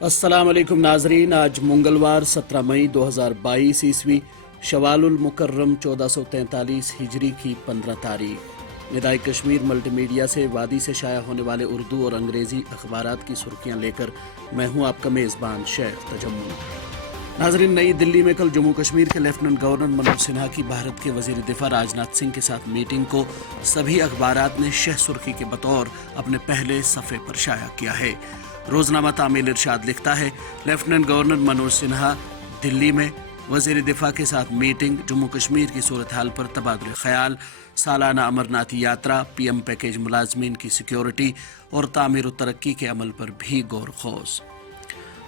अस्सलाम वालेकुम नाजरीन। आज मंगलवार 17 मई 2022 ईस्वी शवालुल मुकर्रम 1443 हिजरी की 15 तारीख। निदाई कश्मीर मल्टीमीडिया से वादी से शाया होने वाले उर्दू और अंग्रेज़ी अखबारात की सुर्खियाँ लेकर मैं हूँ आपका मेज़बान शेख तजम्मुल। नाजरीन, नई दिल्ली में कल जम्मू कश्मीर के लेफ्टिनेंट गवर्नर मनोज सिन्हा की भारत के वजीर दिफा राजनाथ सिंह के साथ मीटिंग को सभी अखबारात ने शह सुर्खी के बतौर अपने पहले सफ़े पर शाया किया है। रोजनामा तामील इरशाद लिखता है, लेफ्टिनेंट गवर्नर मनोज सिन्हा दिल्ली में वजीर दिफा के साथ मीटिंग, जम्मू कश्मीर की सूरत हाल पर तबादुल ख्याल, सालाना अमरनाथ यात्रा, पीएम पैकेज, मुलाजमीन की सिक्योरिटी और तामीर और तरक्की के अमल पर भी गौर खोज।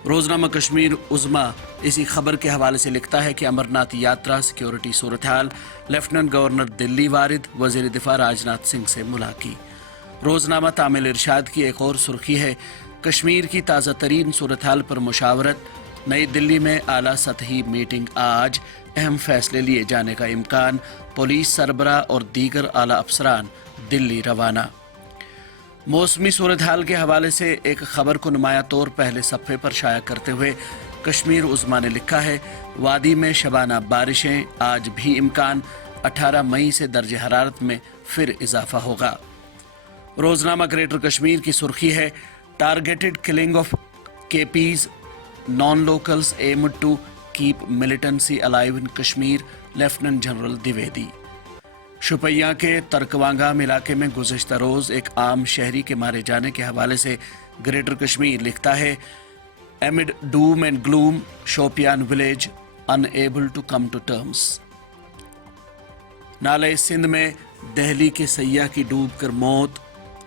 रोजनामा कश्मीर उज़्मा इसी खबर के हवाले से लिखता है कि अमरनाथ यात्रा, सिक्योरिटी सूरत हाल, लेफ्टिनेंट गवर्नर दिल्ली वारिद, वजीर दिफा राजनाथ सिंह से मुलाकात। रोजनामा तामील इरशाद की एक और सुर्खी है, कश्मीर की ताज़ा तरीन सूरत हाल पर मुशावरत, नई दिल्ली में आला सतही मीटिंग आज, अहम फैसले लिए जाने का इम्कान, पुलिस सरबरा और दीगर आला अफसरान दिल्ली रवाना। मौसमी सूरत हाल के हवाले से एक खबर को नुमाया तौर पहले सफ़े पर शाया करते हुए कश्मीर उज़्मा ने लिखा है, वादी में शबाना बारिशें, आज भी इम्कान, 18 मई से दर्ज हरारत में फिर इजाफा होगा। रोजनामा ग्रेटर कश्मीर की सुर्खी है, targeted killing of KPs, non locals aimed to keep militancy alive in Kashmir, lieutenant general Dwivedi. Shopian के तरकवांगाम इलाके में गुज़श्ता रोज एक आम शहरी के मारे जाने के हवाले से ग्रेटर कश्मीर लिखता है, amid doom and gloom, Shopian village unable to come to terms. नाले सिंध में दहली के सैयाह की डूबकर मौत,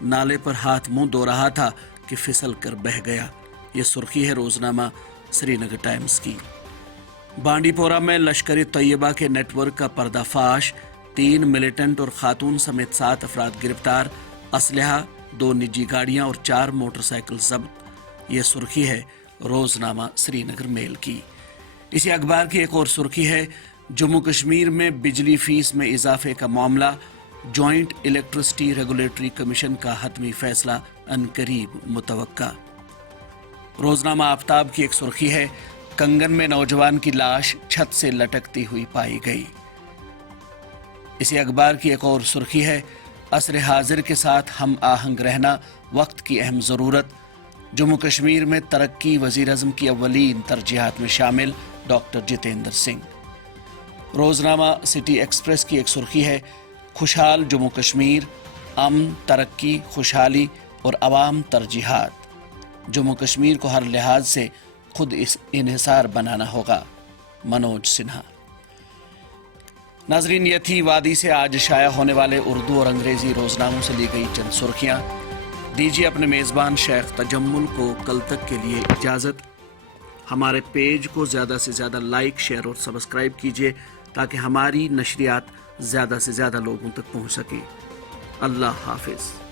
नाले पर हाथ मुंह धो रहा था कि फिसल कर बह गया। ये सुर्खी है रोजनामा श्रीनगर टाइम्स की। बांडीपोरा में लश्करी तैयबा के नेटवर्क का पर्दाफाश, 3 मिलिटेंट और खातून समेत 7 अफराद गिरफ्तार, असलहा, 2 निजी गाड़ियां और 4 मोटरसाइकिल जब्त। यह सुर्खी है रोजनामा श्रीनगर मेल की। इसी अखबार की एक और सुर्खी है, जम्मू कश्मीर में बिजली फीस में इजाफे का मामला, जॉइंट इलेक्ट्रिसिटी रेगुलेटरी कमीशन का हतमी फैसला अनकरीब मुतवक्का। रोजनामा आफ्ताब की एक सुर्खी है, कंगन में नौजवान की लाश छत से लटकती हुई पाई गई। इसी अखबार की एक और सुर्खी है, असर हाजिर के साथ हम आहंग रहना वक्त की अहम ज़रूरत, जम्मू कश्मीर में तरक्की वज़ीर आज़म की अव्वलीन तरजीहात में शामिल, डॉक्टर जितेंद्र सिंह। रोजनामा सिटी एक्सप्रेस की एक सुर्खी है, खुशहाल जम्मू कश्मीर, अमन, तरक्की, खुशहाली और अवाम तरजीहात, जम्मू कश्मीर को हर लिहाज से खुद इन्हिसार बनाना होगा, मनोज सिन्हा। नाजरीन, ये थी वादी से आज शाया होने वाले उर्दू और अंग्रेजी रोजनामों से ली गई चंद सुर्खियाँ। दीजिए अपने मेज़बान शेख तजम्मुल को कल तक के लिए इजाज़त। हमारे पेज को ज़्यादा से ज़्यादा लाइक, शेयर और सब्सक्राइब कीजिए ताकि हमारी नशरियात ज़्यादा से ज़्यादा लोगों तक पहुँच सके। अल्लाह हाफिज़।